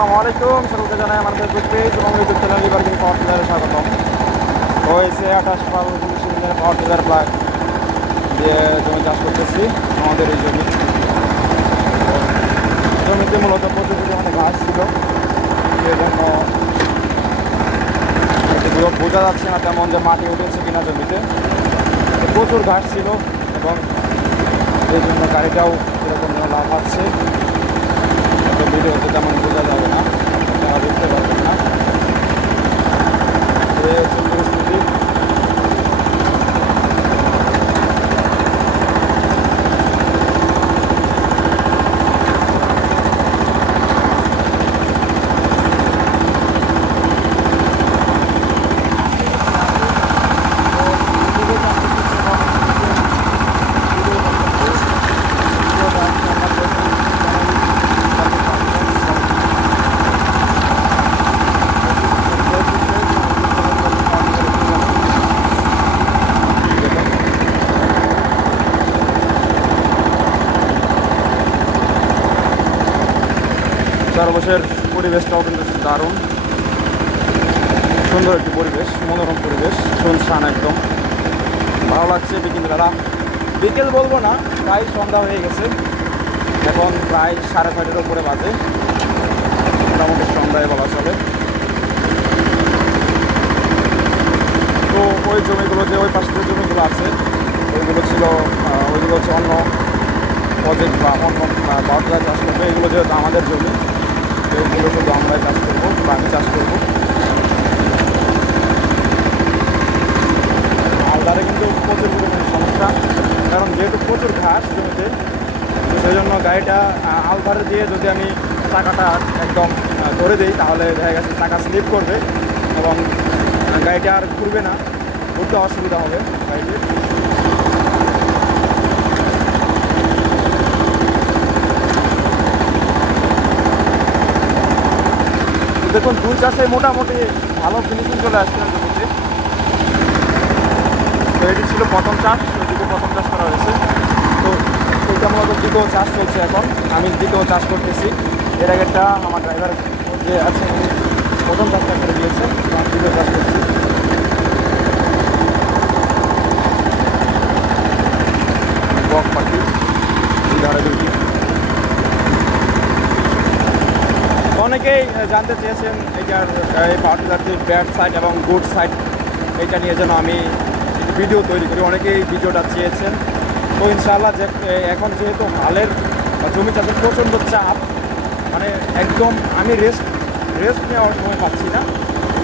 আসসালামু আলাইকুম, সকলকে জানাই আমার ফেসবুক পেজ এবং ইউটিউব চ্যানেল লিভারকিং পাওয়ার টিলারে স্বাগতম। হয়েছে 28 পাল 19 ইঞ্জিনের পাওয়ার টিলার প্লাগ দিয়ে জমি চাষ করতেছি। আমাদের এই জমিতে মূলত প্রচুর পরিমাণে ঘাস ছিল, সেজন্য বোঝা যাচ্ছে না তেমন যে মাটি উঠেছে কিনা জমিতে। প্রচুর ঘাস ছিল এবং এই জন্য গাড়িটাও এরকম যেন লাভ আছে। ভিডিওতে তেমন বোঝা যাবে না, আপনারা বুঝতে পারবেন না। এই হচ্ছে পরিস্থিতি। চারপাশের পরিবেশটাও কিন্তু দারুণ সুন্দর একটি পরিবেশ, মনোরম পরিবেশ, শুনশান একদম ভালো লাগছে। বিকেল বলবো না, প্রায় সন্ধ্যা হয়ে গেছে। এখন প্রায় 6:30-এর উপরে বাজে, মোটামুটি সন্ধ্যায় বলা চলে। তো ওই জমিগুলো যে ওই পাশে যে জমিগুলো আছে ওইগুলো হচ্ছে অন্য প্রজেক্ট বা অন্য বাড়িরা চাষ করবে। এগুলো যেহেতু আমাদের জমি, এইগুলো শুধু আমরাই চাষ করবো বা আমি চাষ করবো। আলদারে কিন্তু প্রচুর পরিমাণে সমস্যা, কারণ যেহেতু প্রচুর ঘাস জমিতে, সেই জন্য গাড়িটা আলধারে দিয়ে যদি আমি চাকাটা একদম ধরে দিই তাহলে দেখা গেছে চাকা স্লিপ করবে এবং গাড়িটা আর ঘুরবে না, ঘুরতে অসুবিধা হবে গাড়িটির। দেখুন, দুই চাষে মোটামুটি ভালো ফিনিশিং চলে আসছে জমিতে। তো এটি ছিল প্রথম চাষ, ওইদিকে প্রথম চাষ করা হয়েছে। তো এইটা মূলত দ্বিতীয় চাষ চলছে। এখন আমি দ্বিতীয় চাষ করতেছি। এর আগেরটা আমার ড্রাইভার যে আছে উনি প্রথম চাষটা করে দিয়েছে, আমি দ্বিতীয় চাষ করছি। বক পাখি ধারে দুটি। অনেকেই জানতে চেয়েছেন এইটার এই পাওয়ার টিলার যে ব্যাড সাইড এবং গুড সাইড, এইটা নিয়ে যেন আমি ভিডিও তৈরি করি। অনেকেই ভিডিওটা চেয়েছেন। তো ইনশাআল্লাহ যে এখন যেহেতু হালের জমি চাষের প্রচণ্ড চাপ, মানে একদম আমি রেস্ট নেওয়ার সময় পাচ্ছি না,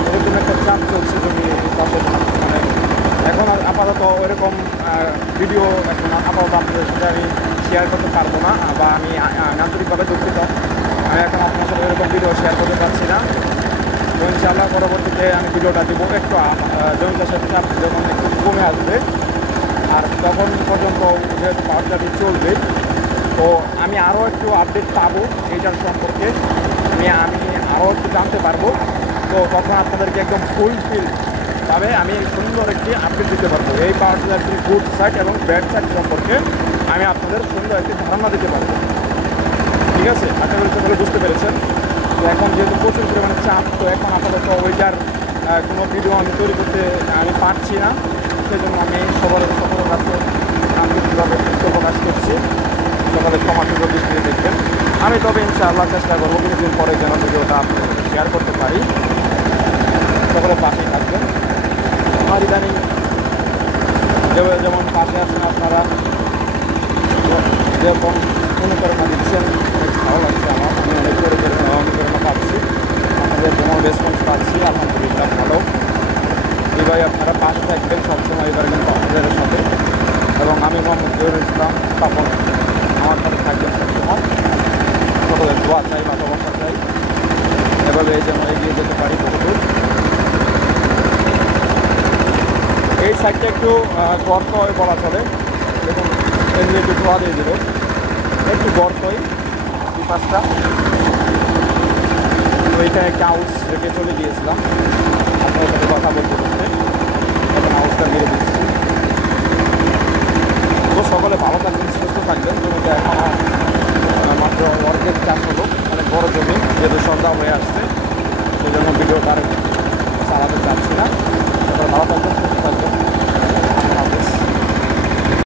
এরকম একটা চাপ চলছে জমি চাষের। মানে এখন আপাতত ওইরকম ভিডিও এখন আপাতত আপনাদের সাথে আমি শেয়ার করতে পারবো না, বা আমি আন্তরিকভাবে দুঃখিত, আমি এখন আপনার সাথে এরকম ভিডিও শেয়ার করতে পারছি না। তো ইনশাআল্লাহ পরবর্তীতে আমি ভিডিওটা দিব একটু জমি চাষের চাপ যখন একটু কমে আসবে, আর তখন পর্যন্ত যেহেতু পাওয়ার টিলারটি চলবে, তো আমি আরও একটু আপডেট পাবো এইটার সম্পর্কে, আমি আরও একটু জানতে পারবো। তো তখন আপনাদেরকে একদম ফুলফিলভাবে আমি সুন্দর একটি আপডেট দিতে পারবো। এই পাওয়ার টিলারটির গুড সাইড এবং ব্যাড সাইড সম্পর্কে আমি আপনাদের সুন্দর একটি ধারণা দিতে পারবো। ঠিক আছে, আশা করি সকলে বুঝতে পেরেছেন। তো এখন যেহেতু প্রচুর পরিমাণে চাপ, তো এখন আপাতত ওইটার কোনো ভিডিও আমি তৈরি করতে আমি পারছি না। সেজন্য আমি সকলের কাছে আন্তরিকভাবে দুঃখ প্রকাশ করছি। সকলে ক্ষমা সুযোগ দৃষ্টিতে দেখবেন। আমি তবে ইনশাআল্লাহ চেষ্টা করবো কিছুদিন পরে যেন ভিডিওটা আপনাদের সাথে শেয়ার করতে পারি। সকলে পাশেই থাকবেন। আমার ইদানিং যেমন পাশে আছেন আপনারা, যেরকম অনুপ্রেরণা দিচ্ছেন, অনেক ভালো লাগছে আমার। আমি অনেক অনুপ্রেরণা পাচ্ছি, আপনাদের যেমন রেসপন্স পাচ্ছি, আলহামদুলিল্লাহ ভালো। এইভাবে আপনারা পাশে থাকবেন সবসময় এবার কিন্তু আপনাদের সাথে, এবং আমি মোহাম্মদ জহিরুল ইসলাম তখন আমার সাথে থাকবেন সবসময়। সকলের দোয়া চাই, ভালোবাসা চাই, এভাবে যেন এগিয়ে যেতে পারি বহুদূর। এই সাইডটা একটু গর্ত বলা চলে, দেখুন এমনি একটু ধোয়া দিয়ে দিল, একটু গর্তই দুই পাশটা। তো এইখানে একটা হাউস রেখে চলে গিয়েছিলাম আপনার সাথে কথা বলতে বলতে, এখন হাউসটা মেরে দিচ্ছি। তো সকলে ভালো থাকবেন, সুস্থ থাকবেন। জমিতে এখন মাত্র অর্ধেক চাষ হলো, মানে বড় জমি, যেহেতু সন্ধ্যা হয়ে আসছে সেই জন্য ভিডিওটা আর